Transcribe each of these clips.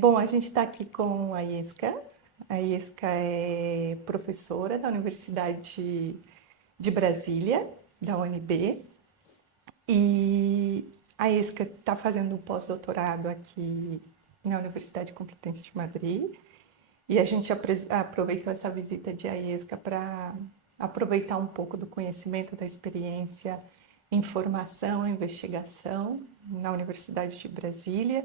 Bom, a gente está aqui com a Iesca. A Iesca é professora da Universidade de Brasília, da UNB, e a Iesca está fazendo um pós-doutorado aqui na Universidade Complutense de Madrid, e a gente aproveitou essa visita de Iesca para aproveitar um pouco do conhecimento, da experiência em formação e investigação na Universidade de Brasília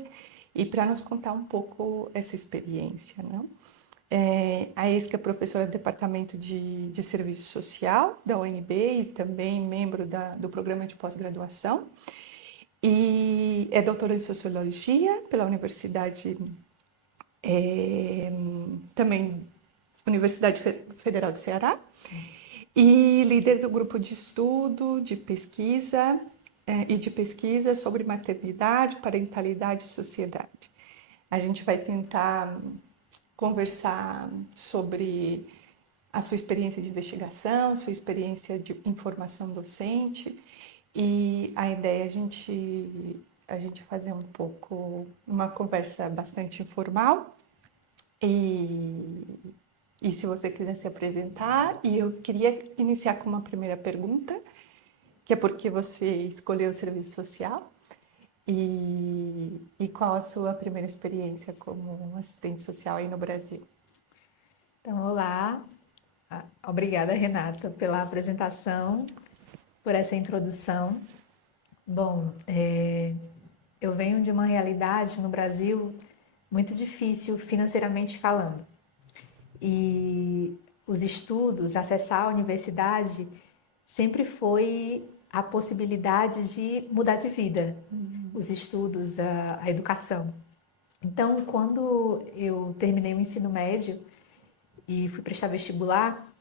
e para nos contar um pouco essa experiência, né? A Iesca é professora do Departamento de Serviço Social da UNB e também membro do programa de pós-graduação, e é doutora em Sociologia pela Universidade, também Universidade Federal do Ceará, e líder do grupo de estudo, de pesquisa e de pesquisa sobre maternidade, parentalidade e sociedade. A gente vai tentar conversar sobre a sua experiência de investigação, sua experiência de informação docente, e a ideia é a gente fazer um pouco uma conversa bastante informal. E se você quiser se apresentar, e eu queria iniciar com uma primeira pergunta, que é por que você escolheu o serviço social e qual a sua primeira experiência como assistente social aí no Brasil? Então, olá, obrigada Renata pela apresentação, por essa introdução. Bom, eu venho de uma realidade no Brasil muito difícil financeiramente falando. E os estudos, acessar a universidade, sempre foi a possibilidade de mudar de vida. Os estudos, a educação. Então, quando eu terminei o ensino médio e fui prestar vestibular,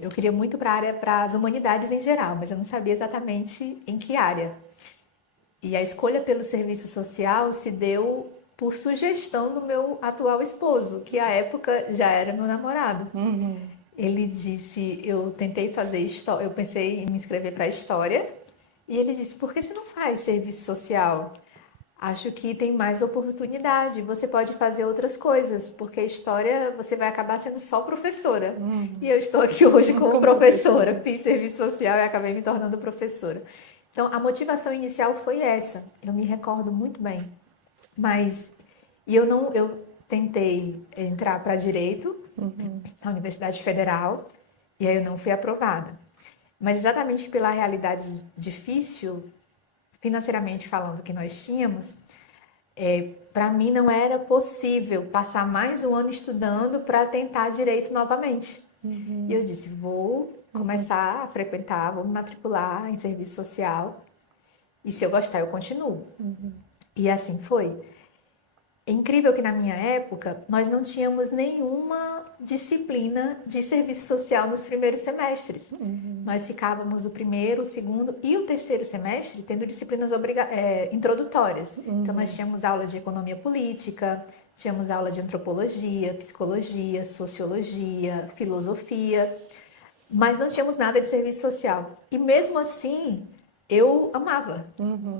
eu queria muito para as humanidades em geral, mas eu não sabia exatamente em que área. E a escolha pelo serviço social se deu por sugestão do meu atual esposo, que à época já era meu namorado. Ele disse, eu tentei fazer história, eu pensei em me inscrever para história, e ele disse, por que você não faz serviço social? Acho que tem mais oportunidade, você pode fazer outras coisas, porque a história você vai acabar sendo só professora. E eu estou aqui hoje como professora, fiz serviço social e acabei me tornando professora. Então, a motivação inicial foi essa, eu me recordo muito bem. Mas, eu tentei entrar para direito na Universidade Federal, e aí eu não fui aprovada. Mas exatamente pela realidade difícil, financeiramente falando, que nós tínhamos, para mim não era possível passar mais um ano estudando para tentar direito novamente. E eu disse, vou começar a frequentar, vou me matricular em serviço social, e se eu gostar eu continuo. E assim foi. É incrível que na minha época nós não tínhamos nenhuma disciplina de serviço social nos primeiros semestres. Nós ficávamos o primeiro, o segundo e o terceiro semestre tendo disciplinas introdutórias. Então nós tínhamos aula de economia política, tínhamos aula de antropologia, psicologia, sociologia, filosofia, mas não tínhamos nada de serviço social. E mesmo assim, eu amava,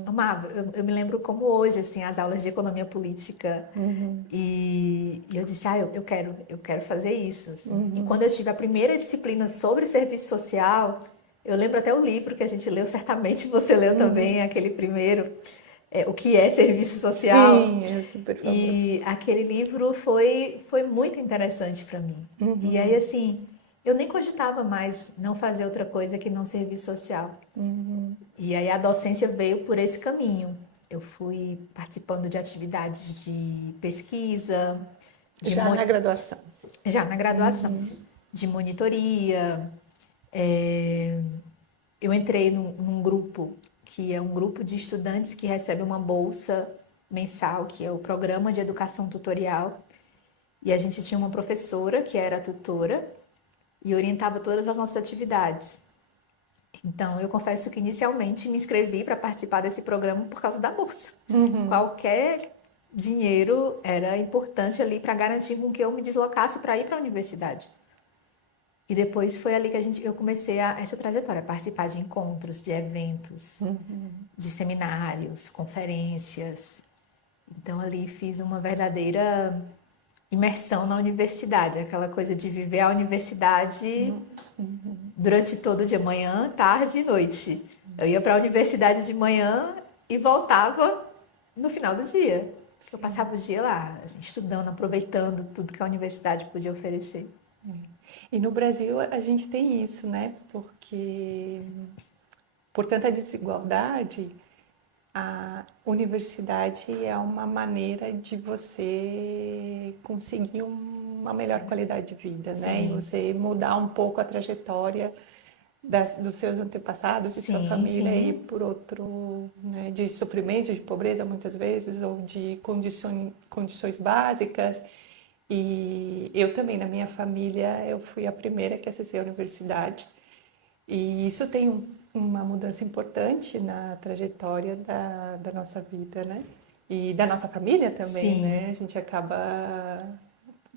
amava. Eu me lembro como hoje, assim, as aulas de economia política. E eu disse, eu quero fazer isso. Assim. E quando eu tive a primeira disciplina sobre serviço social, eu lembro até o livro que a gente leu, certamente você leu também, aquele primeiro, O que é Serviço Social? Sim, é super famoso. E aquele livro foi muito interessante para mim. E aí, assim, eu nem cogitava mais não fazer outra coisa que não serviço social. E aí a docência veio por esse caminho. Eu fui participando de atividades de pesquisa, Já na graduação. já na graduação, de monitoria. Eu entrei num grupo que é um grupo de estudantes que recebe uma bolsa mensal, que é o Programa de Educação Tutorial. E a gente tinha uma professora que era tutora e orientava todas as nossas atividades. Então, eu confesso que inicialmente me inscrevi para participar desse programa por causa da bolsa. Qualquer dinheiro era importante ali para garantir com que eu me deslocasse para ir para a universidade. E depois foi ali que eu comecei essa trajetória, a participar de encontros, de eventos, de seminários, conferências. Então ali fiz uma verdadeira imersão na universidade, aquela coisa de viver a universidade durante todo o dia, manhã, tarde e noite. Eu ia para a universidade de manhã e voltava no final do dia. Eu passava o dia lá, assim, estudando, aproveitando tudo que a universidade podia oferecer. E no Brasil a gente tem isso, né? Porque por tanta desigualdade, a universidade é uma maneira de você conseguir uma melhor qualidade de vida, né? E Sim, você mudar um pouco a trajetória dos seus antepassados, de sua sim, família e sim, por outro, né, de sofrimento, de pobreza muitas vezes, ou de condições básicas. E eu também, na minha família, eu fui a primeira que acessei a universidade. E isso tem uma mudança importante na trajetória da nossa vida, né? E da nossa família também, né? sim, A gente acaba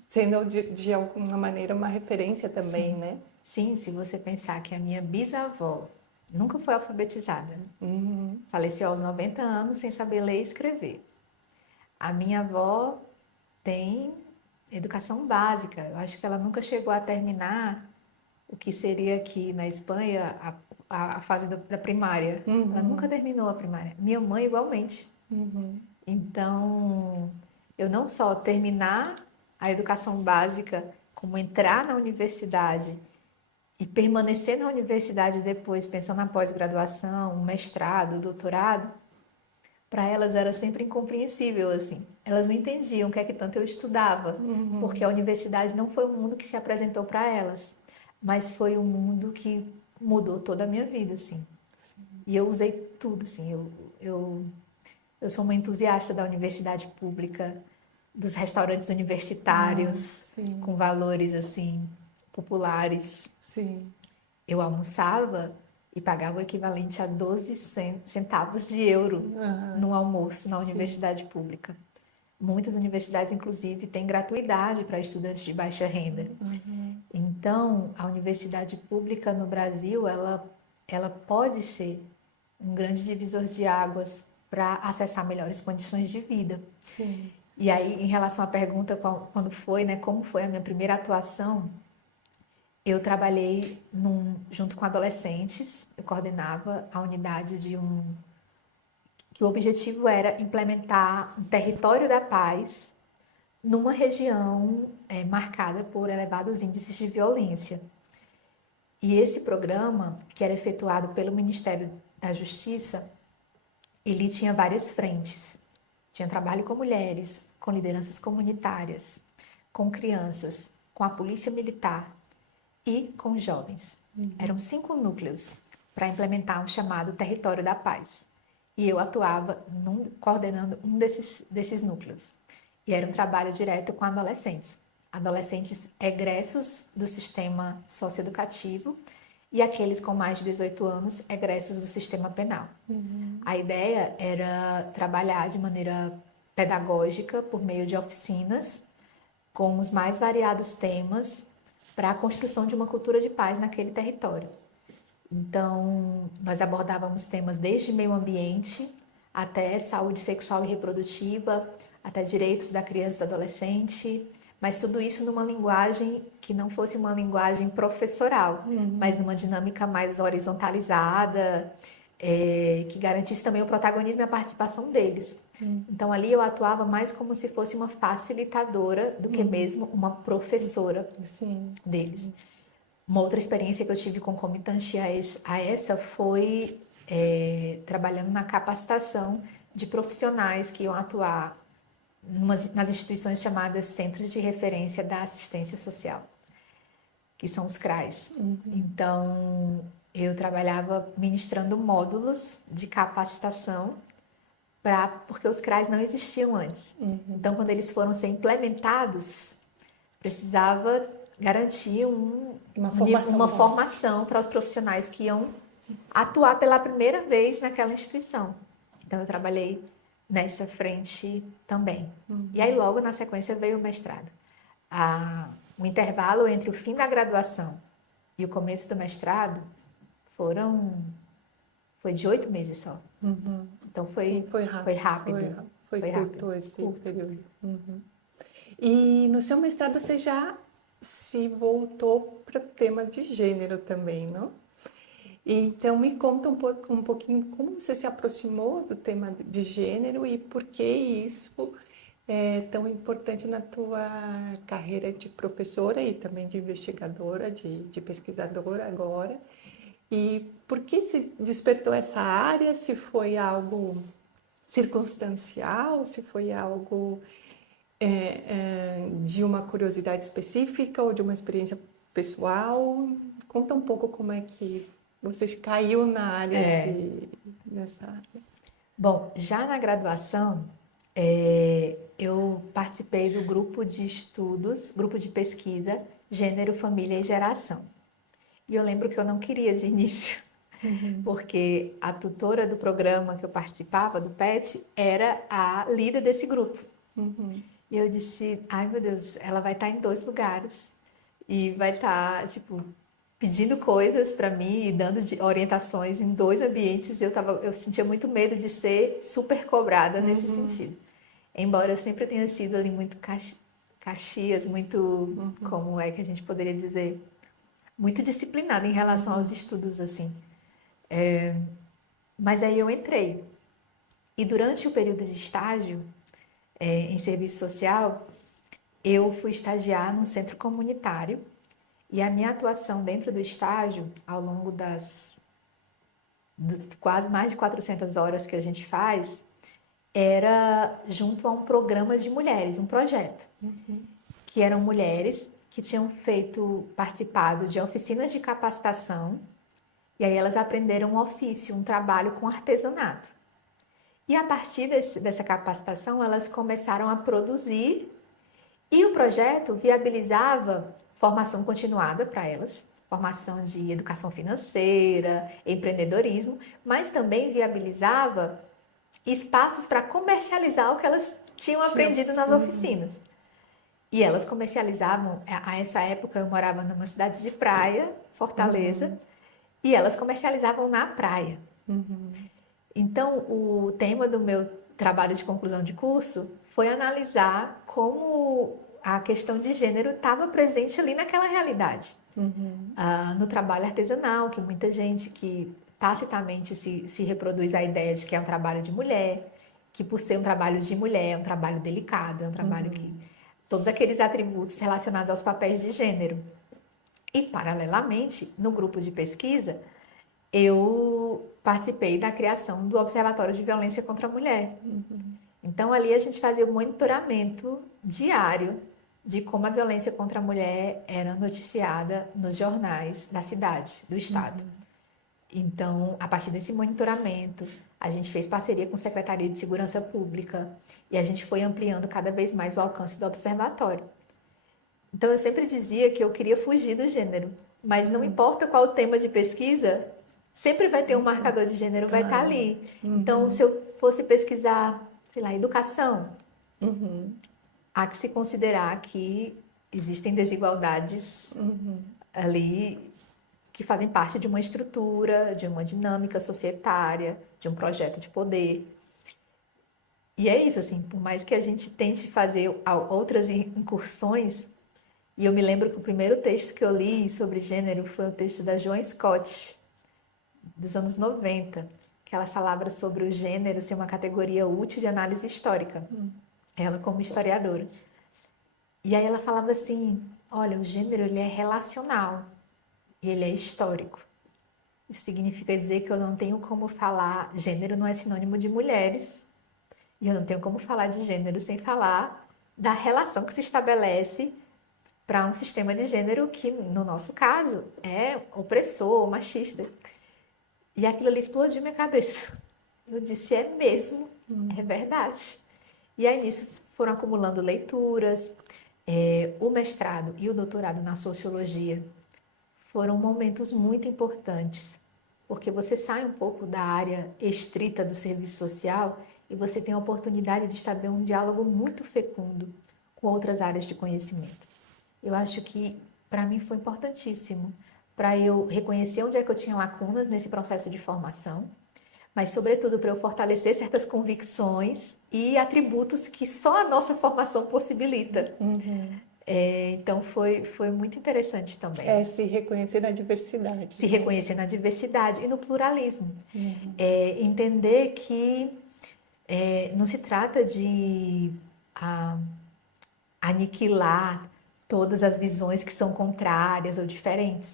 sendo, de alguma maneira, uma referência também, sim. né? Sim, se você pensar que a minha bisavó nunca foi alfabetizada, Uhum, faleceu aos 90 anos sem saber ler e escrever. A minha avó tem educação básica. Eu acho que ela nunca chegou a terminar o que seria aqui na Espanha a fase da primária. Ela nunca uhum, terminou a primária. Minha mãe, igualmente. uhum. Então, eu não só terminar a educação básica, como entrar na universidade e permanecer na universidade depois, pensando na pós-graduação, um mestrado, doutorado, para elas era sempre incompreensível assim. Elas não entendiam o que é que tanto eu estudava, porque a universidade não foi um mundo que se apresentou para elas, mas foi um mundo que mudou toda a minha vida, assim. E eu usei tudo, assim. Eu sou uma entusiasta da universidade pública, dos restaurantes universitários, Sim, com valores assim populares. sim. Eu almoçava e pagava o equivalente a 12 centavos de euro Aham, no almoço na sim. universidade pública. Muitas universidades, inclusive, têm gratuidade para estudantes de baixa renda. Uhum, Então, a universidade pública no Brasil, ela pode ser um grande divisor de águas para acessar melhores condições de vida. sim. E aí, em relação à pergunta, quando foi, né, como foi a minha primeira atuação, eu trabalhei junto com adolescentes, eu coordenava a unidade que o objetivo era implementar um território da paz numa região marcada por elevados índices de violência. E esse programa, que era efetuado pelo Ministério da Justiça, ele tinha várias frentes. Tinha trabalho com mulheres, com lideranças comunitárias, com crianças, com a polícia militar e com jovens. Eram 5 núcleos para implementar um chamado Território da Paz. E eu atuava coordenando um desses núcleos. E era um trabalho direto com adolescentes. Adolescentes egressos do sistema socioeducativo e aqueles com mais de 18 anos egressos do sistema penal. A ideia era trabalhar de maneira pedagógica por meio de oficinas com os mais variados temas para a construção de uma cultura de paz naquele território. Então, nós abordávamos temas desde meio ambiente até saúde sexual e reprodutiva, até direitos da criança e do adolescente, mas tudo isso numa linguagem que não fosse uma linguagem professoral, mas numa dinâmica mais horizontalizada, que garantisse também o protagonismo e a participação deles. Então ali eu atuava mais como se fosse uma facilitadora do que mesmo uma professora Sim. deles. Uma outra experiência que eu tive concomitante a essa foi trabalhando na capacitação de profissionais que iam atuar nas instituições chamadas Centros de Referência da Assistência Social, que são os CRAs. Então, eu trabalhava ministrando módulos de capacitação porque os CRAs não existiam antes. Então, quando eles foram ser implementados, precisava garantir uma formação para os profissionais que iam atuar pela primeira vez naquela instituição. Então, eu trabalhei nessa frente também. E aí, logo na sequência, veio o mestrado. O intervalo entre o fim da graduação e o começo do mestrado foi de 8 meses só. Então, Sim, foi rápido. Foi Foi curto rápido. esse Curto. período. Uhum. E no seu mestrado você já se voltou para o tema de gênero também, não? Então me conta um pouquinho como você se aproximou do tema de gênero e por que isso é tão importante na tua carreira de professora e também de investigadora, de pesquisadora agora. E por que se despertou essa área? Se foi algo circunstancial, se foi algo de uma curiosidade específica ou de uma experiência pessoal? Conta um pouco como é que você caiu na área nessa área. Bom, já na graduação, eu participei do grupo de estudos, grupo de pesquisa, Gênero, Família e Geração. E eu lembro que eu não queria de início, porque a tutora do programa que eu participava, do PET, era a líder desse grupo. E eu disse, ai meu Deus, ela vai estar em 2 lugares e vai estar, tipo, pedindo coisas para mim e dando orientações em 2 ambientes. Eu sentia muito medo de ser super cobrada nesse sentido. Embora eu sempre tenha sido ali muito caxias, muito, como é que a gente poderia dizer, muito disciplinada em relação aos estudos, assim. Mas aí eu entrei. E durante o período de estágio, em serviço social, eu fui estagiar num centro comunitário e a minha atuação dentro do estágio, ao longo quase mais de 400 horas que a gente faz, era junto a um programa de mulheres, um projeto, que eram mulheres que tinham participado de oficinas de capacitação e aí elas aprenderam um ofício, um trabalho com artesanato. E a partir dessa capacitação, elas começaram a produzir e o projeto viabilizava formação continuada para elas, formação de educação financeira, empreendedorismo, mas também viabilizava espaços para comercializar o que elas tinham aprendido nas oficinas. E elas comercializavam, a essa época eu morava numa cidade de praia, Fortaleza, e elas comercializavam na praia. Então, o tema do meu trabalho de conclusão de curso foi analisar como a questão de gênero estava presente ali naquela realidade. No trabalho artesanal, que muita gente que tacitamente se reproduz a ideia de que é um trabalho de mulher, que por ser um trabalho de mulher é um trabalho delicado, é um trabalho que... Todos aqueles atributos relacionados aos papéis de gênero. E, paralelamente, no grupo de pesquisa, eu participei da criação do Observatório de Violência contra a Mulher. Então, ali a gente fazia o monitoramento diário de como a violência contra a mulher era noticiada nos jornais da cidade, do estado. Então, a partir desse monitoramento, a gente fez parceria com a Secretaria de Segurança Pública e a gente foi ampliando cada vez mais o alcance do observatório. Então, eu sempre dizia que eu queria fugir do gênero, mas não importa qual o tema de pesquisa, sempre vai ter um marcador de gênero, vai estar ali. Então, se eu fosse pesquisar, sei lá, educação, há que se considerar que existem desigualdades ali que fazem parte de uma estrutura, de uma dinâmica societária, de um projeto de poder. E é isso, assim, por mais que a gente tente fazer outras incursões, e eu me lembro que o primeiro texto que eu li sobre gênero foi o texto da Joan Scott, dos anos 90, que ela falava sobre o gênero ser uma categoria útil de análise histórica, ela como historiadora. E aí ela falava assim, olha, o gênero ele é relacional e ele é histórico. Isso significa dizer que eu não tenho como falar, gênero não é sinônimo de mulheres, e eu não tenho como falar de gênero sem falar da relação que se estabelece para um sistema de gênero que, no nosso caso, é opressor, machista. E aquilo ali explodiu minha cabeça. Eu disse, é mesmo, é verdade. E aí nisso foram acumulando leituras. O mestrado e o doutorado na sociologia foram momentos muito importantes, porque você sai um pouco da área estrita do serviço social e você tem a oportunidade de estabelecer um diálogo muito fecundo com outras áreas de conhecimento. Eu acho que, para mim, foi importantíssimo para eu reconhecer onde é que eu tinha lacunas nesse processo de formação, mas sobretudo para eu fortalecer certas convicções e atributos que só a nossa formação possibilita. Uhum. Então foi muito interessante também. É se reconhecer na diversidade. Se reconhecer na diversidade e no pluralismo. Uhum. Entender que não se trata de aniquilar todas as visões que são contrárias ou diferentes.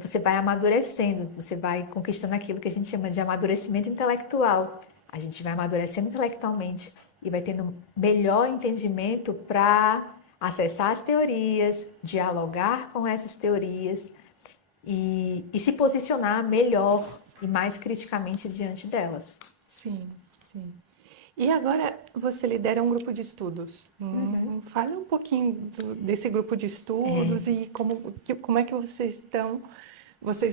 Você vai amadurecendo, você vai conquistando aquilo que a gente chama de amadurecimento intelectual. A gente vai amadurecendo intelectualmente e vai tendo melhor entendimento para acessar as teorias, dialogar com essas teorias e se posicionar melhor e mais criticamente diante delas. Sim, sim. E agora você lidera um grupo de estudos. Fale um pouquinho desse grupo de estudos e como é que vocês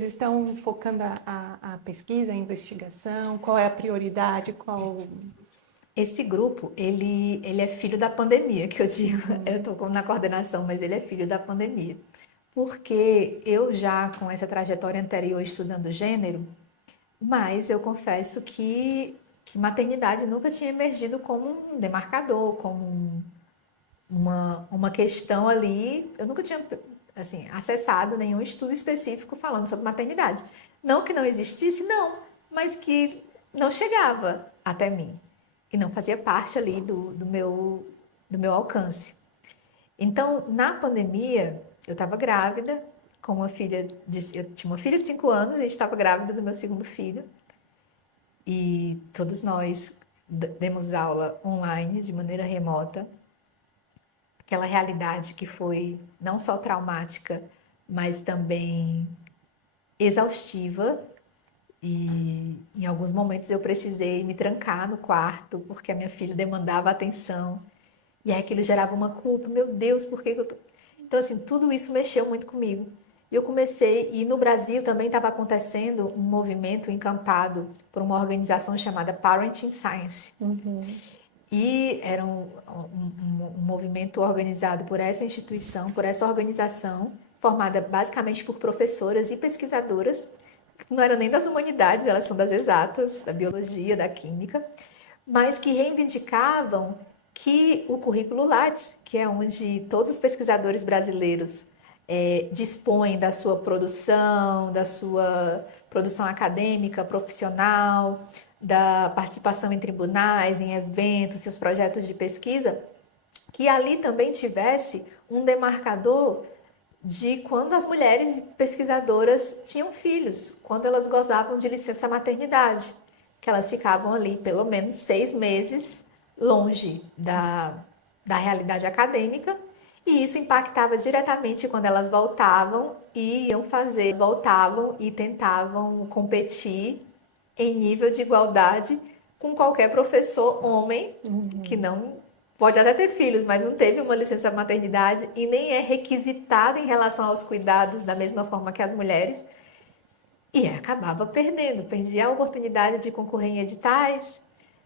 estão focando a pesquisa, a investigação, qual é a prioridade, Esse grupo, ele é filho da pandemia, que eu digo. Eu estou na coordenação, mas ele é filho da pandemia. Porque eu já, com essa trajetória anterior estudando gênero, mas eu confesso que maternidade nunca tinha emergido como um demarcador, como uma questão ali. Eu nunca tinha assim, acessado nenhum estudo específico falando sobre maternidade. Não que não existisse, não, mas que não chegava até mim e não fazia parte ali do meu alcance. Então, na pandemia, eu estava grávida, com uma filha eu tinha uma filha de 5 anos e estava grávida do meu segundo filho. E todos nós demos aula online, de maneira remota. Aquela realidade que foi não só traumática, mas também exaustiva. E em alguns momentos eu precisei me trancar no quarto, porque a minha filha demandava atenção. E aí aquilo gerava uma culpa. Meu Deus, por que eu tô... Então, assim, tudo isso mexeu muito comigo. E eu comecei, e no Brasil também estava acontecendo um movimento encampado por uma organização chamada Parenting Science. E era um movimento organizado por essa instituição, por essa organização, formada basicamente por professoras e pesquisadoras, que não eram nem das humanidades, elas são das exatas, da biologia, da química, mas que reivindicavam que o currículo Lattes, que é onde todos os pesquisadores brasileiros dispõem da sua produção acadêmica, profissional, da participação em tribunais, em eventos, seus projetos de pesquisa, que ali também tivesse um demarcador de quando as mulheres pesquisadoras tinham filhos, quando elas gozavam de licença maternidade, que elas ficavam ali pelo menos 6 meses longe da realidade acadêmica, e isso impactava diretamente quando elas voltavam e tentavam competir em nível de igualdade com qualquer professor homem que não pode até ter filhos, mas não teve uma licença maternidade e nem é requisitado em relação aos cuidados da mesma forma que as mulheres. E acabava perdia a oportunidade de concorrer em editais,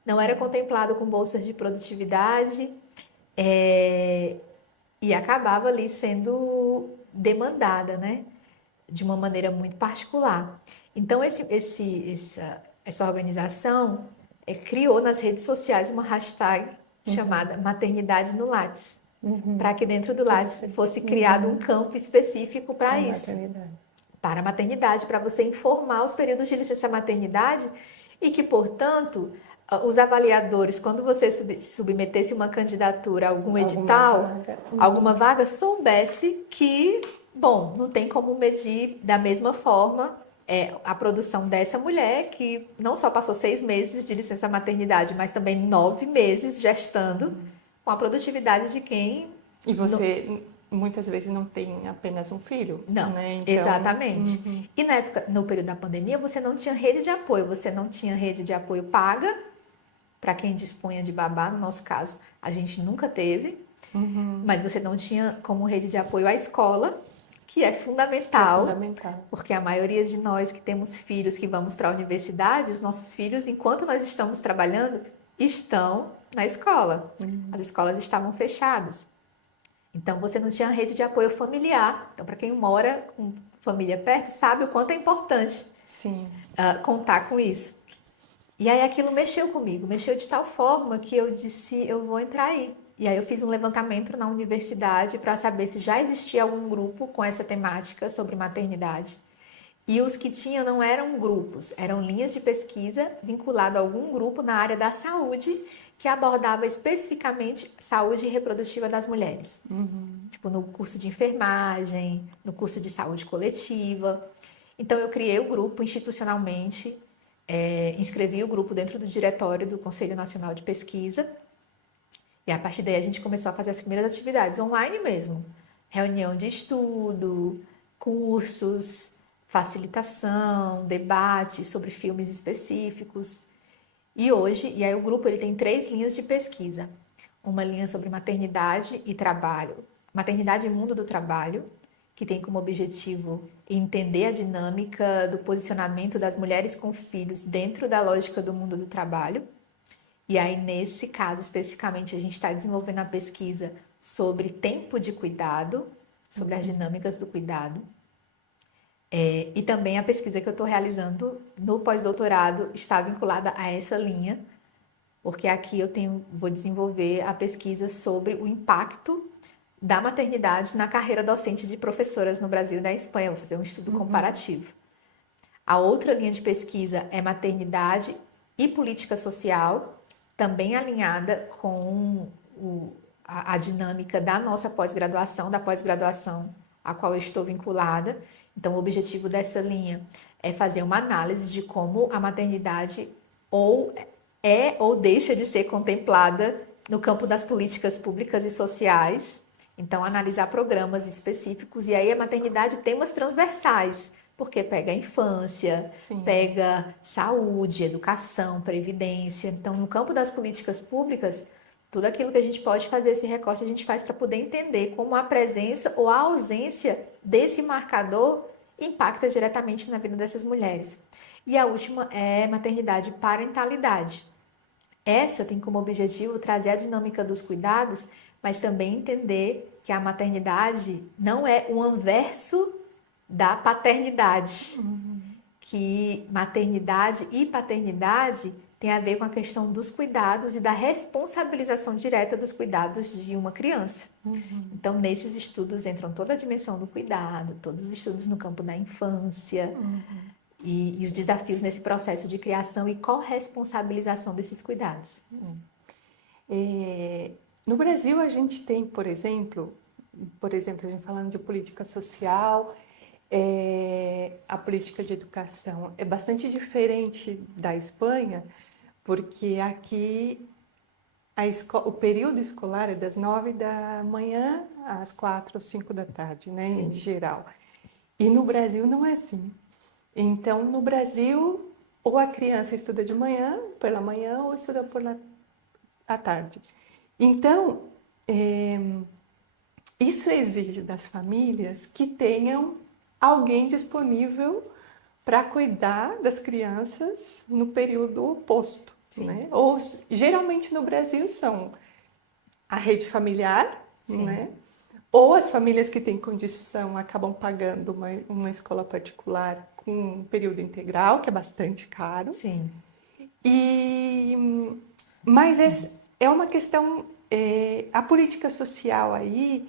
não era contemplado com bolsas de produtividade, e acabava ali sendo demandada, né? De uma maneira muito particular. Então, essa organização criou nas redes sociais uma hashtag chamada Maternidade no Lattes, para que dentro do Lattes fosse criado um campo específico para isso. Para a maternidade, para você informar os períodos de licença maternidade e que, portanto, os avaliadores, quando você submetesse uma candidatura a algum edital, alguma vaga, soubesse que, bom, não tem como medir da mesma forma a produção dessa mulher, que não só passou 6 meses de licença maternidade, mas também 9 meses gestando, com a produtividade de quem... E você... muitas vezes não tem apenas um filho. Não, né? Então, exatamente. E na época, no período da pandemia, você não tinha rede de apoio, você não tinha rede de apoio paga, para quem dispunha de babá, no nosso caso, a gente nunca teve, mas você não tinha como rede de apoio à escola, que é fundamental, porque a maioria de nós que temos filhos que vamos para a universidade, os nossos filhos, enquanto nós estamos trabalhando, estão na escola. As escolas estavam fechadas. Então, você não tinha rede de apoio familiar. Então, para quem mora com família perto, sabe o quanto é importante contar com isso. E aí aquilo mexeu comigo, mexeu de tal forma que eu disse, eu vou entrar aí. E aí eu fiz um levantamento na universidade para saber se já existia algum grupo com essa temática sobre maternidade. E os que tinham não eram grupos, eram linhas de pesquisa vinculadas a algum grupo na área da saúde que abordava especificamente saúde reprodutiva das mulheres. Tipo, no curso de enfermagem, no curso de saúde coletiva. Então, eu criei o grupo institucionalmente, inscrevi o grupo dentro do diretório do Conselho Nacional de Pesquisa. E a partir daí a gente começou a fazer as primeiras atividades online mesmo. Reunião de estudo, cursos, facilitação, debate sobre filmes específicos. E hoje, e aí o grupo ele tem 3 linhas de pesquisa. Uma linha sobre maternidade e trabalho, maternidade e mundo do trabalho, que tem como objetivo entender a dinâmica do posicionamento das mulheres com filhos dentro da lógica do mundo do trabalho. E aí, nesse caso especificamente, a gente está desenvolvendo a pesquisa sobre tempo de cuidado, sobre as dinâmicas do cuidado. E também a pesquisa que eu estou realizando no pós-doutorado está vinculada a essa linha, porque aqui vou desenvolver a pesquisa sobre o impacto da maternidade na carreira docente de professoras no Brasil e na Espanha. Vou fazer um estudo comparativo. A outra linha de pesquisa é maternidade e política social, também alinhada com a dinâmica da nossa pós-graduação, da pós-graduação a qual eu estou vinculada. Então, o objetivo dessa linha é fazer uma análise de como a maternidade ou deixa de ser contemplada no campo das políticas públicas e sociais. Então, analisar programas específicos. E aí, a maternidade temas transversais, porque pega a infância, Sim. pega saúde, educação, previdência. Então, no campo das políticas públicas, tudo aquilo que a gente pode fazer, esse recorte, a gente faz para poder entender como a presença ou a ausência desse marcador impacta diretamente na vida dessas mulheres. E a última é maternidade e parentalidade. Essa tem como objetivo trazer a dinâmica dos cuidados, mas também entender que a maternidade não é o anverso da paternidade. Que maternidade e paternidade tem a ver com a questão dos cuidados e da responsabilização direta dos cuidados de uma criança. Então, nesses estudos entram toda a dimensão do cuidado, todos os estudos no campo da infância e os desafios nesse processo de criação e corresponsabilização desses cuidados. No Brasil, a gente tem, por exemplo, a gente falando de política social, a política de educação é bastante diferente da Espanha, porque aqui o período escolar é das 9 da manhã às 4 ou 5 da tarde, né, em geral. E no Brasil não é assim. Então, no Brasil, ou a criança estuda de manhã, pela manhã, ou estuda à tarde. Então, isso exige das famílias que tenham alguém disponível para cuidar das crianças no período oposto, né? Ou geralmente no Brasil são a rede familiar, né? Ou as famílias que têm condição acabam pagando uma escola particular com um período integral, que é bastante caro. Sim. Mas é uma questão, a política social aí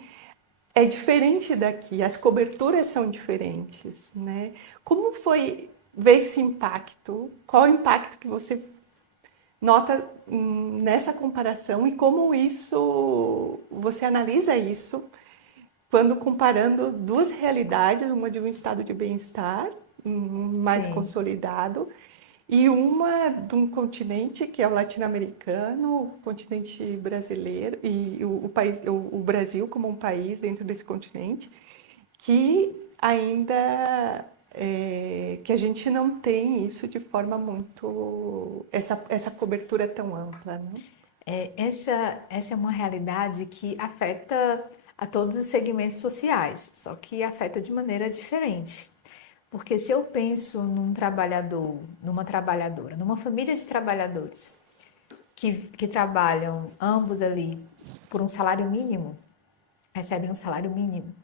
é diferente daqui, as coberturas são diferentes, né? Como foi ver esse impacto? Qual o impacto que você nota nessa comparação e como você analisa isso quando comparando duas realidades, uma de um estado de bem-estar mais consolidado e uma de um continente que é o latino-americano, o continente brasileiro e o Brasil como um país dentro desse continente que ainda que a gente não tem isso de forma muito essa cobertura tão ampla, né? Essa é uma realidade que afeta a todos os segmentos sociais, só que afeta de maneira diferente. Porque se eu penso num trabalhador, numa trabalhadora, numa família de trabalhadores que trabalham ambos ali por um salário mínimo, recebem um salário mínimo,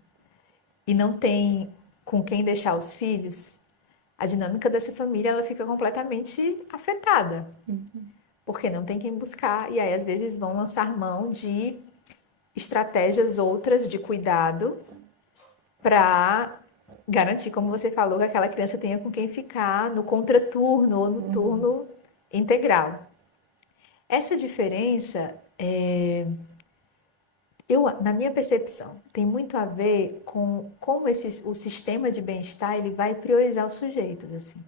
e não tem com quem deixar os filhos, a dinâmica dessa família ela fica completamente afetada, Uhum. porque não tem quem buscar, e aí às vezes vão lançar mão de estratégias outras de cuidado para garantir, como você falou, que aquela criança tenha com quem ficar no contraturno ou no turno integral. Essa diferença, na minha percepção, tem muito a ver com como o sistema de bem-estar ele vai priorizar os sujeitos. Assim.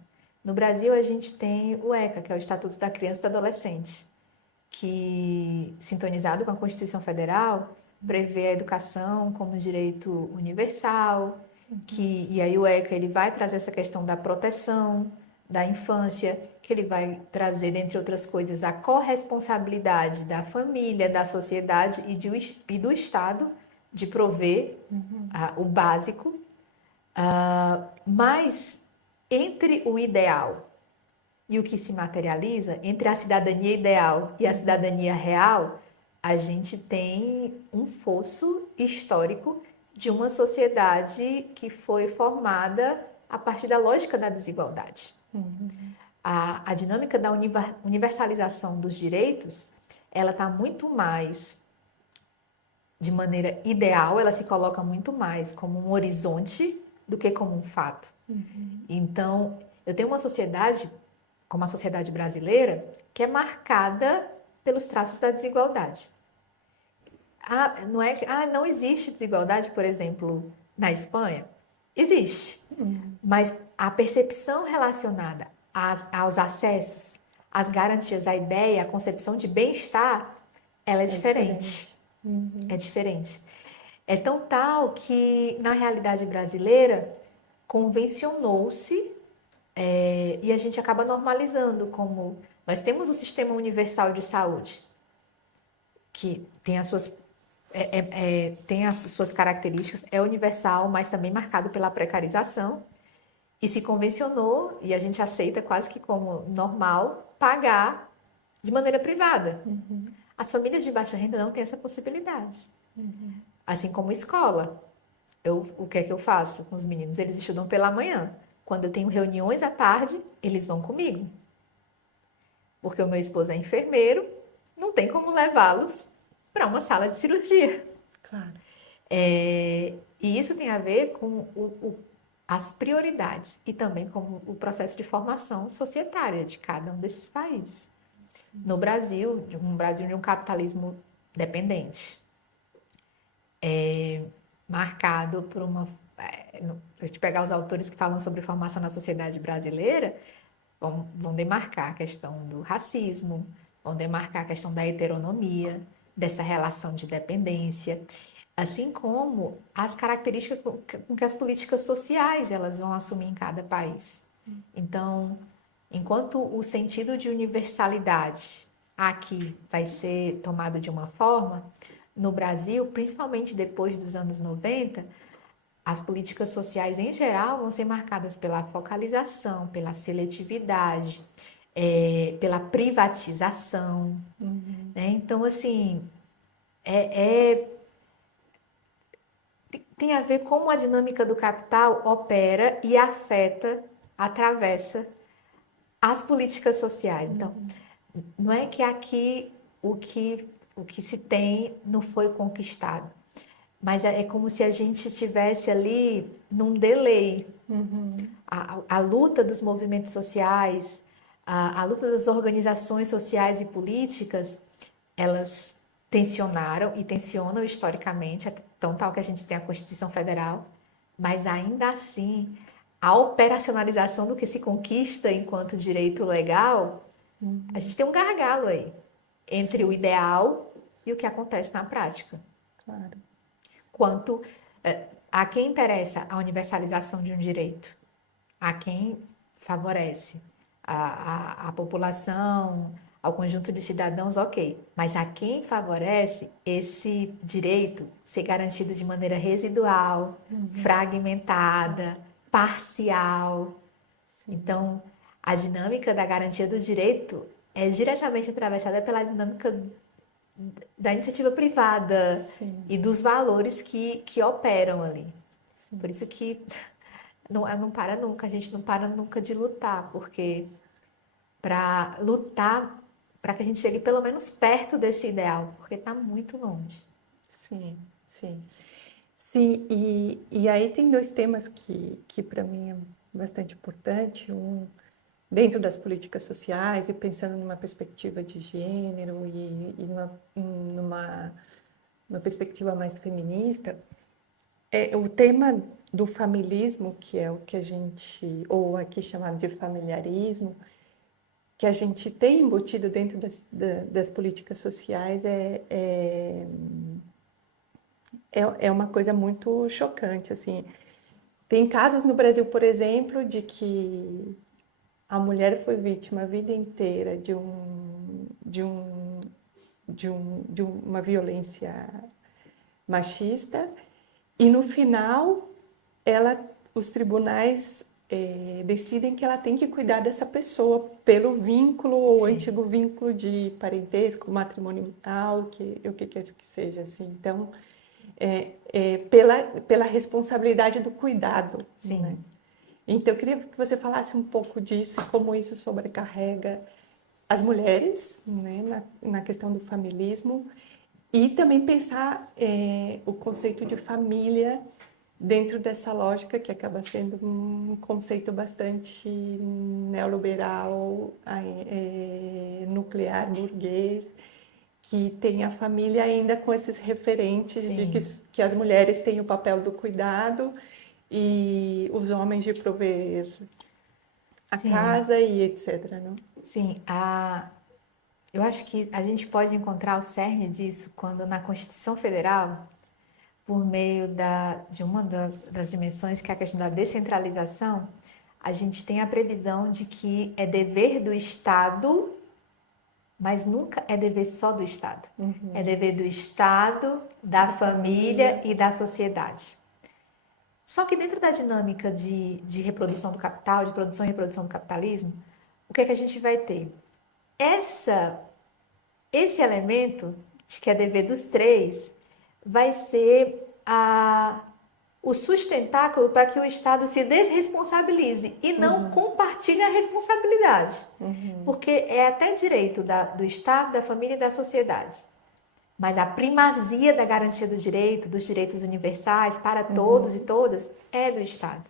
No Brasil, a gente tem o ECA, que é o Estatuto da Criança e do Adolescente, que, sintonizado com a Constituição Federal, prevê a educação como direito universal, e aí o ECA ele vai trazer essa questão da proteção da infância, que ele vai trazer, dentre outras coisas, a corresponsabilidade da família, da sociedade e do Estado de prover o básico, mas entre o ideal e o que se materializa, entre a cidadania ideal e a cidadania real, a gente tem um fosso histórico de uma sociedade que foi formada a partir da lógica da desigualdade. A dinâmica da universalização dos direitos, ela está muito mais, de maneira ideal, ela se coloca muito mais como um horizonte do que como um fato. Então, eu tenho uma sociedade, como a sociedade brasileira, que é marcada pelos traços da desigualdade. Não é que não existe desigualdade, por exemplo, na Espanha? Existe. Mas a percepção relacionada aos acessos, às garantias, à ideia, à concepção de bem-estar, ela é diferente. É diferente. É tão tal que, na realidade brasileira, convencionou-se e a gente acaba normalizando como nós temos o Sistema Universal de Saúde, que tem tem as suas características, é universal, mas também marcado pela precarização, e se convencionou, e a gente aceita quase que como normal, pagar de maneira privada. As famílias de baixa renda não têm essa possibilidade. Assim como escola. O que é que eu faço com os meninos? Eles estudam pela manhã. Quando eu tenho reuniões à tarde, eles vão comigo. Porque o meu esposo é enfermeiro, não tem como levá-los para uma sala de cirurgia. Claro. E isso tem a ver com as prioridades e também com o processo de formação societária de cada um desses países. No Brasil, um Brasil de um capitalismo dependente, marcado por uma... Se a gente pegar os autores que falam sobre formação na sociedade brasileira, vão demarcar a questão do racismo, vão demarcar a questão da heteronomia, dessa relação de dependência, assim como as características com que as políticas sociais elas vão assumir em cada país. Então, enquanto o sentido de universalidade aqui vai ser tomado de uma forma, no Brasil, principalmente depois dos anos 90, as políticas sociais em geral vão ser marcadas pela focalização, pela seletividade, pela privatização. Né? Então, assim, tem a ver como a dinâmica do capital opera e afeta, atravessa as políticas sociais. Então, não é que aqui o que se tem não foi conquistado, mas é como se a gente estivesse ali num delay. A luta dos movimentos sociais, a luta das organizações sociais e políticas, elas tensionaram e tensionam historicamente, tão tal que a gente tem a Constituição Federal, mas ainda assim, a operacionalização do que se conquista enquanto direito legal, a gente tem um gargalo aí, entre o ideal e o que acontece na prática. Claro. Quanto a quem interessa a universalização de um direito, a quem favorece a população, ao conjunto de cidadãos, ok. Mas a quem favorece esse direito ser garantido de maneira residual, fragmentada, parcial. Então, a dinâmica da garantia do direito é diretamente atravessada pela dinâmica da iniciativa privada e dos valores que operam ali. Por isso que não para nunca, a gente não para nunca de lutar, porque para lutar, para que a gente chegue pelo menos perto desse ideal, porque está muito longe. Sim, sim. Sim, e aí tem dois temas que para mim é bastante importante. Um, dentro das políticas sociais e pensando numa perspectiva de gênero e numa perspectiva mais feminista, é o tema do familismo, que é o que a gente, ou aqui chamado de familiarismo, que a gente tem embutido dentro das políticas sociais é uma coisa muito chocante, assim. Tem casos no Brasil, por exemplo, de que a mulher foi vítima a vida inteira de uma violência machista e no final os tribunais decidem que ela tem que cuidar dessa pessoa pelo vínculo ou Sim. antigo vínculo de parentesco, matrimonial, o que quer que seja assim. Então, pela responsabilidade do cuidado, Sim. né? Então, eu queria que você falasse um pouco disso, como isso sobrecarrega as mulheres, né, na questão do familismo, e também pensar o conceito de família dentro dessa lógica que acaba sendo um conceito bastante neoliberal, nuclear, burguês, que tem a família ainda com esses referentes de Sim. que as mulheres têm o papel do cuidado e os homens de prover a Sim. casa e etc, não? Sim. Eu acho que a gente pode encontrar o cerne disso quando na Constituição Federal, por meio de uma das dimensões, que é a questão da descentralização, a gente tem a previsão de que é dever do Estado, mas nunca é dever só do Estado. É dever do Estado, da família e da sociedade. Só que dentro da dinâmica de reprodução do capital, de produção e reprodução do capitalismo, o que é que a gente vai ter? Esse elemento, de que é dever dos três, vai ser o sustentáculo para que o Estado se desresponsabilize e não compartilhe a responsabilidade. Porque é até direito do Estado, da família e da sociedade. Mas a primazia da garantia do direito, dos direitos universais para todos e todas, é do Estado.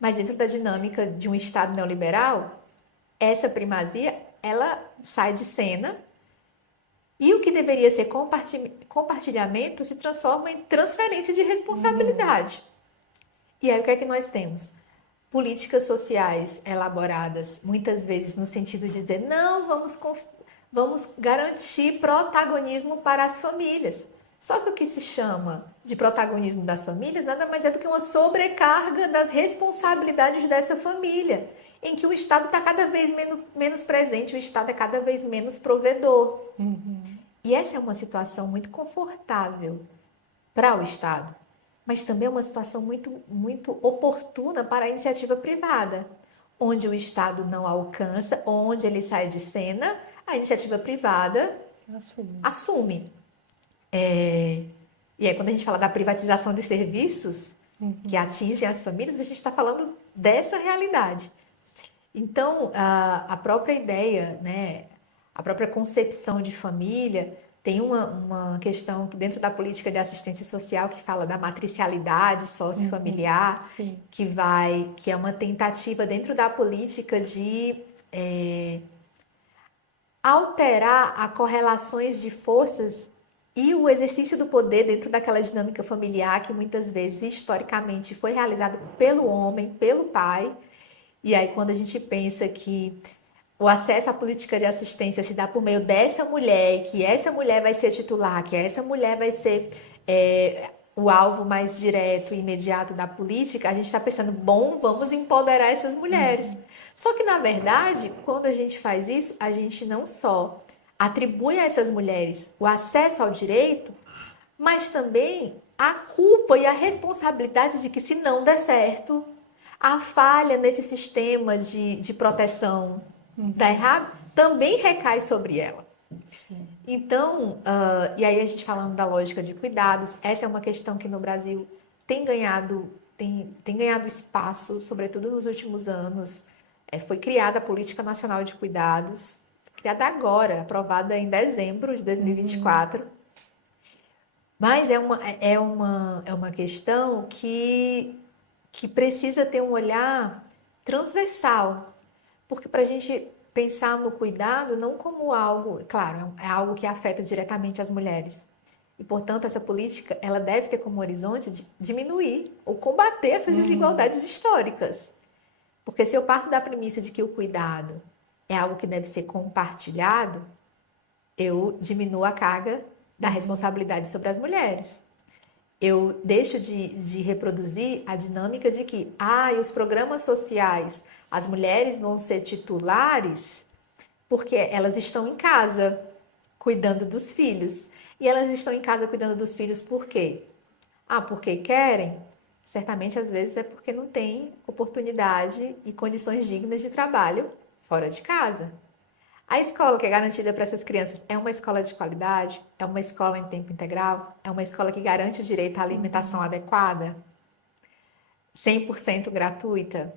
Mas dentro da dinâmica de um Estado neoliberal, essa primazia, ela sai de cena e o que deveria ser compartilhamento se transforma em transferência de responsabilidade. E aí o que é que nós temos? Políticas sociais elaboradas muitas vezes no sentido de dizer não, vamos garantir protagonismo para as famílias. Só que o que se chama de protagonismo das famílias nada mais é do que uma sobrecarga das responsabilidades dessa família, em que o Estado está cada vez menos presente, o Estado é cada vez menos provedor. E essa é uma situação muito confortável para o Estado, mas também é uma situação muito, muito oportuna para a iniciativa privada, onde o Estado não alcança, onde ele sai de cena, a iniciativa privada assume. E aí, quando a gente fala da privatização de serviços que atingem as famílias, a gente está falando dessa realidade. Então, a própria ideia, né, a própria concepção de família tem uma questão que dentro da política de assistência social que fala da matricialidade sociofamiliar, que é uma tentativa dentro da política de alterar as correlações de forças e o exercício do poder dentro daquela dinâmica familiar que muitas vezes historicamente foi realizado pelo homem, pelo pai. E aí quando a gente pensa que o acesso à política de assistência se dá por meio dessa mulher, que essa mulher vai ser titular, que essa mulher vai ser o alvo mais direto e imediato da política, a gente está pensando, bom, vamos empoderar essas mulheres. Só que, na verdade, quando a gente faz isso, a gente não só atribui a essas mulheres o acesso ao direito, mas também a culpa e a responsabilidade de que, se não der certo, a falha nesse sistema de proteção dá errado, também recai sobre ela. Então, e aí a gente falando da lógica de cuidados, essa é uma questão que no Brasil tem ganhado tem ganhado espaço, sobretudo nos últimos anos. Foi criada a Política Nacional de Cuidados, criada agora, aprovada em dezembro de 2024. Mas é uma questão que precisa ter um olhar transversal, porque para a gente pensar no cuidado não como algo, claro, é algo que afeta diretamente as mulheres. E, portanto, essa política ela deve ter como horizonte de diminuir ou combater essas desigualdades históricas. Porque se eu parto da premissa de que o cuidado é algo que deve ser compartilhado, eu diminuo a carga da responsabilidade sobre as mulheres. Eu deixo de reproduzir a dinâmica de que, e os programas sociais, as mulheres vão ser titulares porque elas estão em casa cuidando dos filhos. E elas estão em casa cuidando dos filhos por quê? Porque querem? Certamente, às vezes, é porque não tem oportunidade e condições dignas de trabalho fora de casa. A escola que é garantida para essas crianças é uma escola de qualidade? É uma escola em tempo integral? É uma escola que garante o direito à alimentação adequada? 100% gratuita?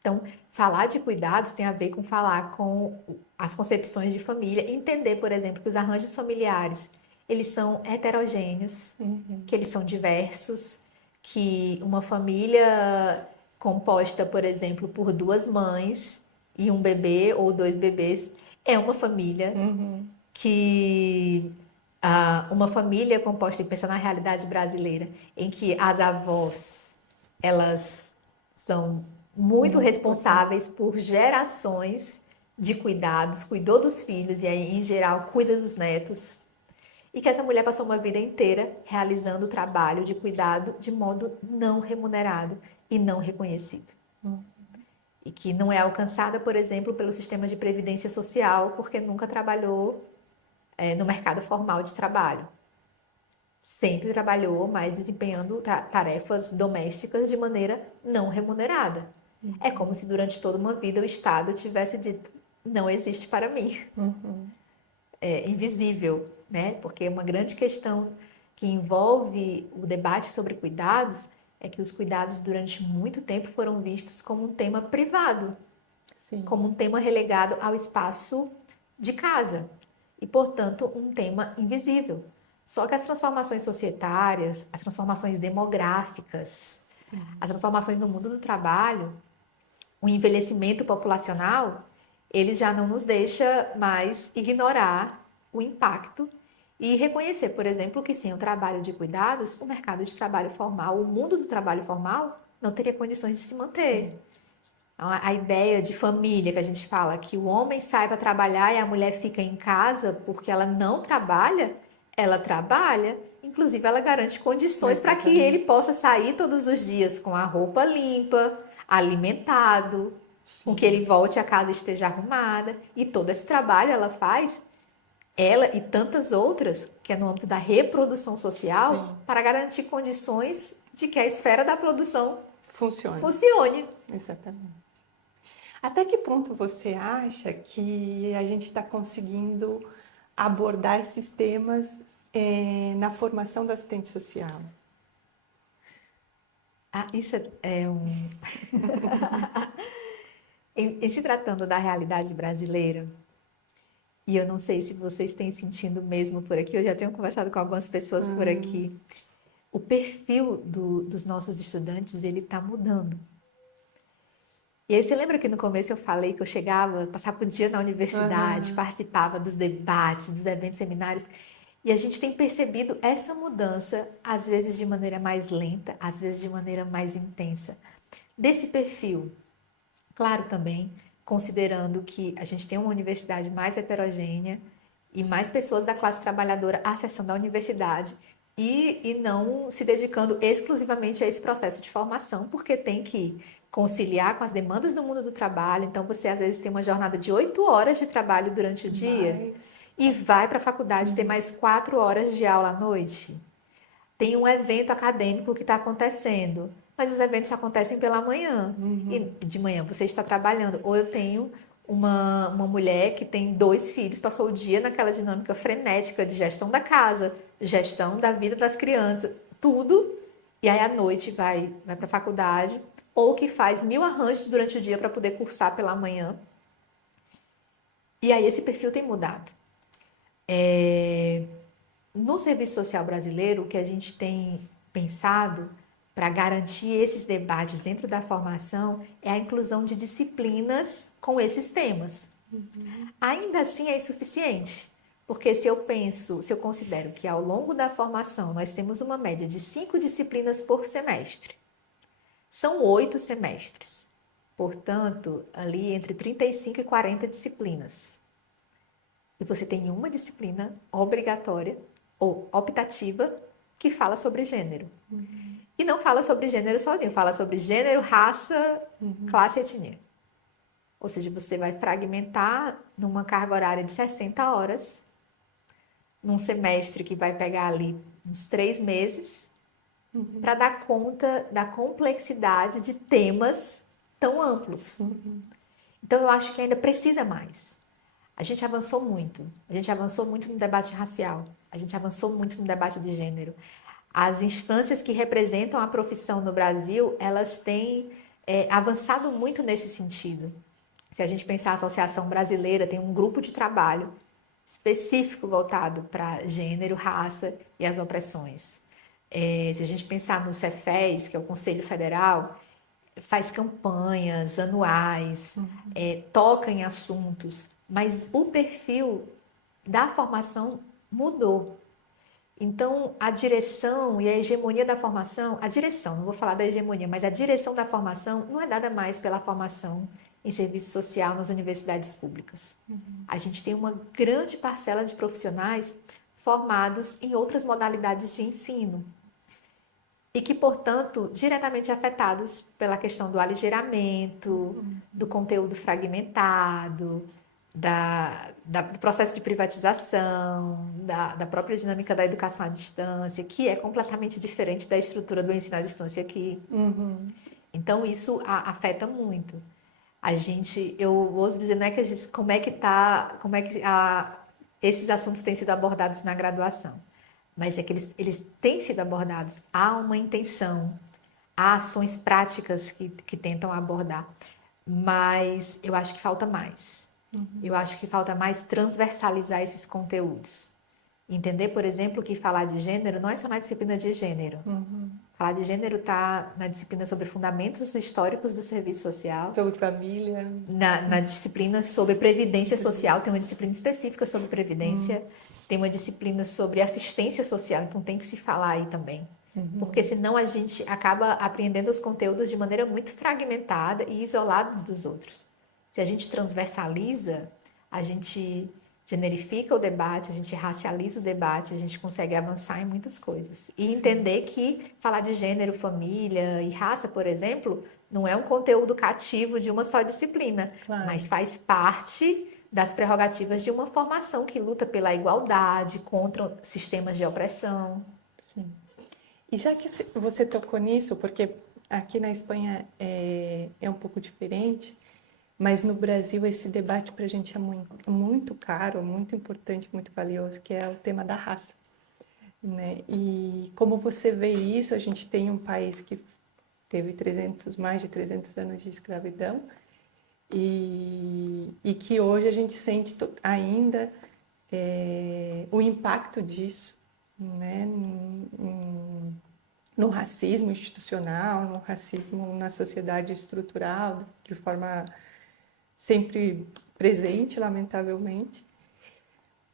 Então, falar de cuidados tem a ver com falar com as concepções de família, entender, por exemplo, que os arranjos familiares, eles são heterogêneos, que eles são diversos, que uma família composta, por exemplo, por 2 mães e um bebê ou 2 bebês é uma família que uma família composta, pensando na realidade brasileira, em que as avós elas são muito responsáveis por gerações de cuidados, cuidou dos filhos e aí, em geral, cuida dos netos. E que essa mulher passou uma vida inteira realizando o trabalho de cuidado de modo não remunerado e não reconhecido. E que não é alcançada, por exemplo, pelo sistema de previdência social, porque nunca trabalhou no mercado formal de trabalho. Sempre trabalhou, mas desempenhando tarefas domésticas de maneira não remunerada. É como se durante toda uma vida o Estado tivesse dito, não existe para mim. É invisível, né? Porque uma grande questão que envolve o debate sobre cuidados é que os cuidados durante muito tempo foram vistos como um tema privado, como um tema relegado ao espaço de casa e, portanto, um tema invisível. Só que as transformações societárias, as transformações demográficas, as transformações no mundo do trabalho, o envelhecimento populacional, ele já não nos deixa mais ignorar o impacto e reconhecer, por exemplo, que sem o trabalho de cuidados, o mercado de trabalho formal, o mundo do trabalho formal, não teria condições de se manter. A ideia de família que a gente fala, que o homem sai para trabalhar e a mulher fica em casa porque ela não trabalha, ela trabalha, inclusive ela garante condições para que ele possa sair todos os dias com a roupa limpa, alimentado, com que ele volte a casa e esteja arrumada. E todo esse trabalho ela faz, ela e tantas outras, que é no âmbito da reprodução social, para garantir condições de que a esfera da produção funcione. Exatamente. Até que ponto você acha que a gente está conseguindo abordar esses temas na formação do assistente social? Isso é um... em se tratando da realidade brasileira, e eu não sei se vocês têm sentido mesmo por aqui, eu já tenho conversado com algumas pessoas por aqui, o perfil dos nossos estudantes, ele está mudando. E aí você lembra que no começo eu falei que eu chegava, passava o dia na universidade, participava dos debates, dos eventos, seminários, e a gente tem percebido essa mudança, às vezes de maneira mais lenta, às vezes de maneira mais intensa, desse perfil. Claro também, considerando que a gente tem uma universidade mais heterogênea e mais pessoas da classe trabalhadora acessando a universidade e não se dedicando exclusivamente a esse processo de formação, porque tem que conciliar com as demandas do mundo do trabalho. Então, você às vezes tem uma jornada de 8 horas de trabalho durante o dia e vai para a faculdade ter mais 4 horas de aula à noite. Tem um evento acadêmico que está acontecendo, mas os eventos acontecem pela manhã. E de manhã você está trabalhando. Ou eu tenho uma mulher que tem 2 filhos, passou o dia naquela dinâmica frenética de gestão da casa, gestão da vida das crianças, tudo e aí à noite vai para a faculdade, ou que faz 1000 arranjos durante o dia para poder cursar pela manhã. E aí esse perfil tem mudado. No serviço social brasileiro, o que a gente tem pensado para garantir esses debates dentro da formação é a inclusão de disciplinas com esses temas. Ainda assim é insuficiente, porque se eu considero que ao longo da formação nós temos uma média de 5 disciplinas por semestre, são 8 semestres, portanto, ali entre 35 e 40 disciplinas. E você tem uma disciplina obrigatória ou optativa que fala sobre gênero. E não fala sobre gênero sozinho, fala sobre gênero, raça, classe e etnia. Ou seja, você vai fragmentar numa carga horária de 60 horas, num semestre que vai pegar ali uns 3 meses, para dar conta da complexidade de temas tão amplos. Então, eu acho que ainda precisa mais. A gente avançou muito. A gente avançou muito no debate racial. A gente avançou muito no debate de gênero. As instâncias que representam a profissão no Brasil, elas têm avançado muito nesse sentido. Se a gente pensar a Associação Brasileira, tem um grupo de trabalho específico voltado para gênero, raça e as opressões. Se a gente pensar no Cefes, que é o Conselho Federal, faz campanhas anuais, toca em assuntos, mas o perfil da formação mudou. Então, a direção e a hegemonia da formação, a direção, não vou falar da hegemonia, mas a direção da formação não é dada mais pela formação em serviço social nas universidades públicas. A gente tem uma grande parcela de profissionais formados em outras modalidades de ensino e que, portanto, diretamente afetados pela questão do aligeiramento, do conteúdo fragmentado, do processo de privatização, da própria dinâmica da educação à distância, que é completamente diferente da estrutura do ensino à distância aqui. Então, isso afeta muito. Eu ouso dizer, não é que esses assuntos têm sido abordados na graduação, mas é que eles têm sido abordados. Há uma intenção, há ações práticas que tentam abordar, mas eu acho que falta mais. Eu acho que falta mais transversalizar esses conteúdos. Entender, por exemplo, que falar de gênero não é só na disciplina de gênero. Falar de gênero está na disciplina sobre fundamentos históricos do serviço social. Sobre família. Na disciplina sobre previdência social, tem uma disciplina específica sobre previdência. Tem uma disciplina sobre assistência social, então tem que se falar aí também. Porque senão a gente acaba aprendendo os conteúdos de maneira muito fragmentada e isolada dos outros. Se a gente transversaliza, a gente generifica o debate, a gente racializa o debate, a gente consegue avançar em muitas coisas. E entender que falar de gênero, família e raça, por exemplo, não é um conteúdo cativo de uma só disciplina, mas faz parte das prerrogativas de uma formação que luta pela igualdade, contra sistemas de opressão. E já que você tocou nisso, porque aqui na Espanha é um pouco diferente, mas no Brasil esse debate para a gente é muito caro, muito importante, muito valioso, que é o tema da raça, né? E como você vê isso, a gente tem um país que teve mais de 300 anos de escravidão e que hoje a gente sente ainda o impacto disso, né? No racismo institucional, no racismo na sociedade estrutural, de forma sempre presente, lamentavelmente.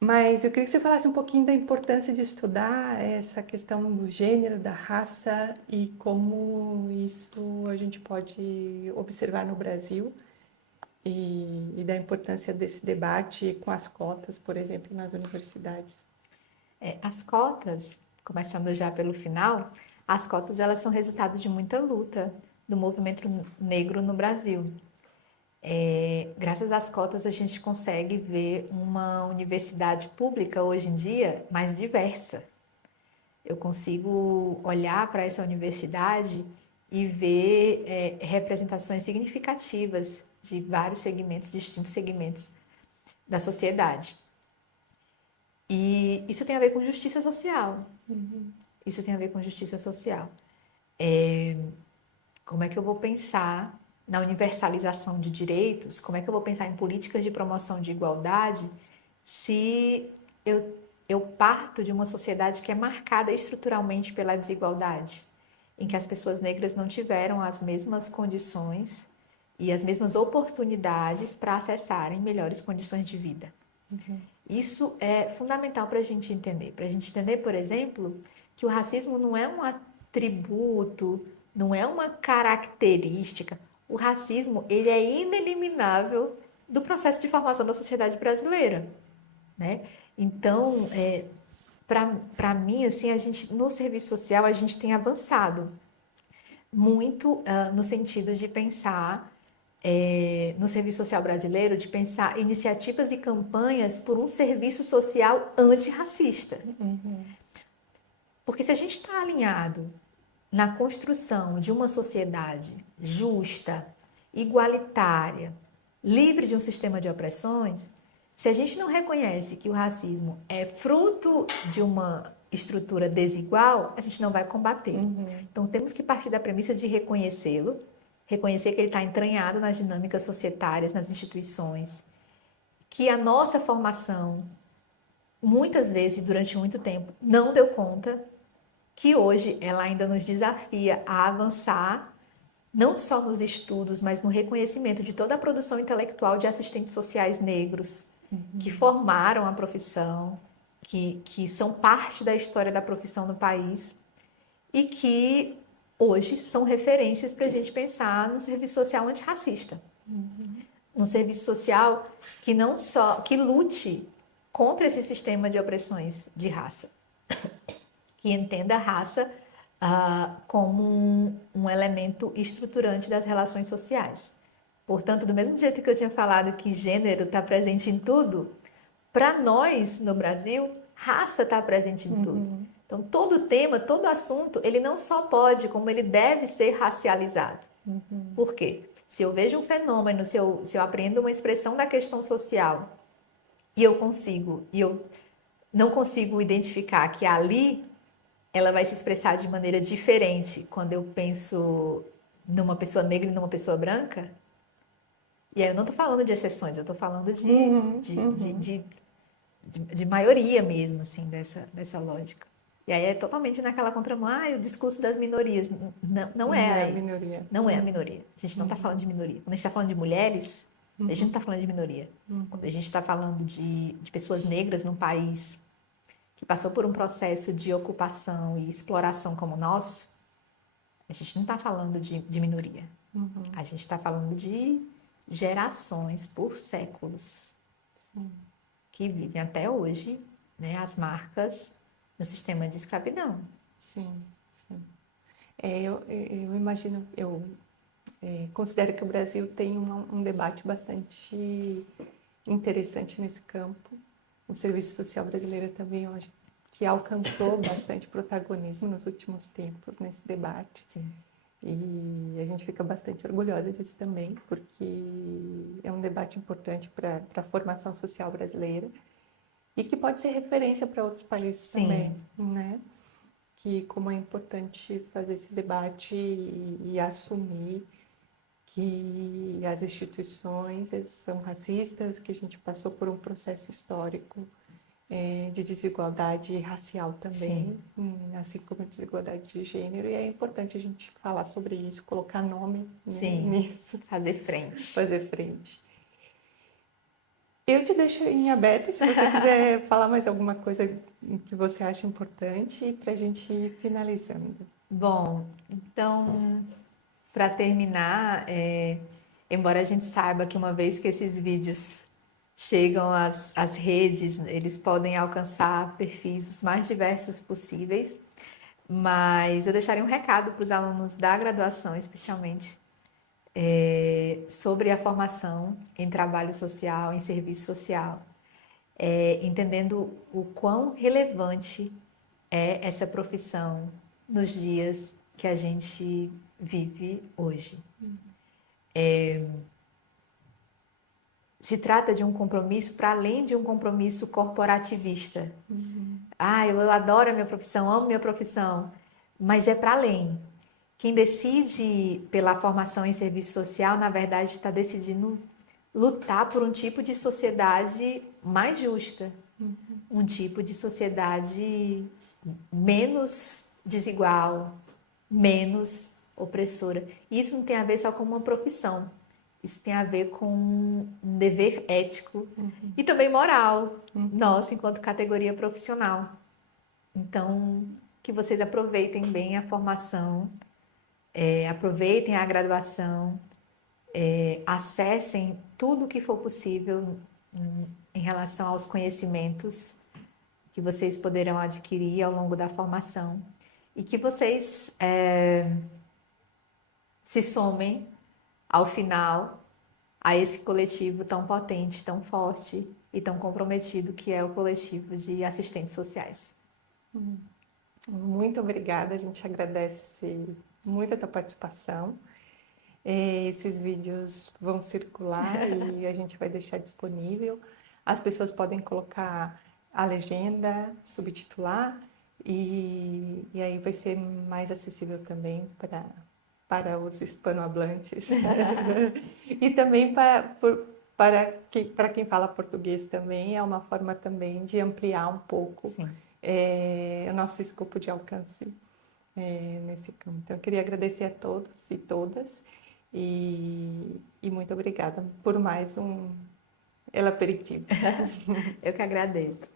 Mas eu queria que você falasse um pouquinho da importância de estudar essa questão do gênero, da raça e como isso a gente pode observar no Brasil e da importância desse debate com as cotas, por exemplo, nas universidades. As cotas, começando já pelo final, as cotas elas são resultado de muita luta do movimento negro no Brasil. Graças às cotas a gente consegue ver uma universidade pública hoje em dia mais diversa. Eu consigo olhar para essa universidade e ver representações significativas de vários segmentos, distintos segmentos da sociedade. E isso tem a ver com justiça social. Isso tem a ver com justiça social. Como é que eu vou pensar na universalização de direitos? Como é que eu vou pensar em políticas de promoção de igualdade se eu parto de uma sociedade que é marcada estruturalmente pela desigualdade, em que as pessoas negras não tiveram as mesmas condições e as mesmas oportunidades para acessarem melhores condições de vida? Isso é fundamental para a gente entender. Para a gente entender, por exemplo, que o racismo não é um atributo, não é uma característica. O racismo, ele é ineliminável do processo de formação da sociedade brasileira, né? Então, para mim, assim, a gente, no serviço social, a gente tem avançado muito no sentido de pensar no serviço social brasileiro, de pensar iniciativas e campanhas por um serviço social antirracista. Porque se a gente está alinhado na construção de uma sociedade justa, igualitária, livre de um sistema de opressões, se a gente não reconhece que o racismo é fruto de uma estrutura desigual, a gente não vai combater. Então temos que partir da premissa de reconhecê-lo, reconhecer que ele está entranhado nas dinâmicas societárias, nas instituições, que a nossa formação, muitas vezes, durante muito tempo, não deu conta, que hoje ela ainda nos desafia a avançar, não só nos estudos, mas no reconhecimento de toda a produção intelectual de assistentes sociais negros, que formaram a profissão, que são parte da história da profissão no país, e que hoje são referências para a gente pensar num serviço social antirracista. Um serviço social que não só que lute contra esse sistema de opressões de raça, que entenda a raça como um elemento estruturante das relações sociais. Portanto, do mesmo jeito que eu tinha falado que gênero está presente em tudo, para nós, no Brasil, raça está presente em tudo. Então, todo tema, todo assunto, ele não só pode, como ele deve ser racializado. Por quê? Se eu vejo um fenômeno, se eu apreendo uma expressão da questão social e eu não consigo identificar que ali ela vai se expressar de maneira diferente quando eu penso numa pessoa negra e numa pessoa branca, e aí eu não estou falando de exceções, eu estou falando de maioria mesmo, assim, dessa lógica. E aí é totalmente naquela contramão, o discurso das minorias. Não é a minoria. Não é a minoria. A gente não está falando de minoria. Quando a gente está falando de mulheres, a gente não está falando de minoria. Quando a gente está falando de pessoas negras num país que passou por um processo de ocupação e exploração como o nosso, a gente não está falando de minoria. A gente está falando de gerações por séculos. Sim. Que vivem até hoje, né, as marcas no sistema de escravidão. Sim, sim. Eu imagino, considero que o Brasil tem um debate bastante interessante nesse campo. O serviço social brasileiro também, hoje, que alcançou bastante protagonismo nos últimos tempos nesse debate. Sim. E a gente fica bastante orgulhosa disso também, porque é um debate importante para a formação social brasileira e que pode ser referência para outros países Sim. também, né? Que como é importante fazer esse debate e assumir que as instituições são racistas, que a gente passou por um processo histórico de desigualdade racial também, assim como a desigualdade de gênero, e é importante a gente falar sobre isso, colocar nome nisso. Fazer frente. Fazer frente. Eu te deixo em aberto, se você quiser falar mais alguma coisa que você acha importante, para a gente ir finalizando. Bom, então, para terminar, embora a gente saiba que uma vez que esses vídeos chegam às redes, eles podem alcançar perfis os mais diversos possíveis, mas eu deixaria um recado para os alunos da graduação, especialmente, sobre a formação em trabalho social, em serviço social, entendendo o quão relevante é essa profissão nos dias que a gente vive hoje. Se trata de um compromisso para além de um compromisso corporativista. Eu adoro a minha profissão, amo minha profissão, mas é para além. quem decide pela formação em serviço social, na verdade, está decidindo lutar por um tipo de sociedade mais justa, um tipo de sociedade menos desigual, menos opressora. Isso não tem a ver só com uma profissão. Isso tem a ver com um dever ético e também moral, nosso enquanto categoria profissional. Então, que vocês aproveitem bem a formação, aproveitem a graduação, acessem tudo o que for possível em relação aos conhecimentos que vocês poderão adquirir ao longo da formação e que vocês se somem ao final a esse coletivo tão potente, tão forte e tão comprometido que é o coletivo de assistentes sociais. Muito obrigada, a gente agradece muito a tua participação. Esses vídeos vão circular e a gente vai deixar disponível. As pessoas podem colocar a legenda, subtitular e aí vai ser mais acessível também para os hispanohablantes e também para quem fala português também, é uma forma também de ampliar um pouco o nosso escopo de alcance nesse campo. Então, eu queria agradecer a todos e todas e muito obrigada por mais um El Aperitivo. Eu que agradeço.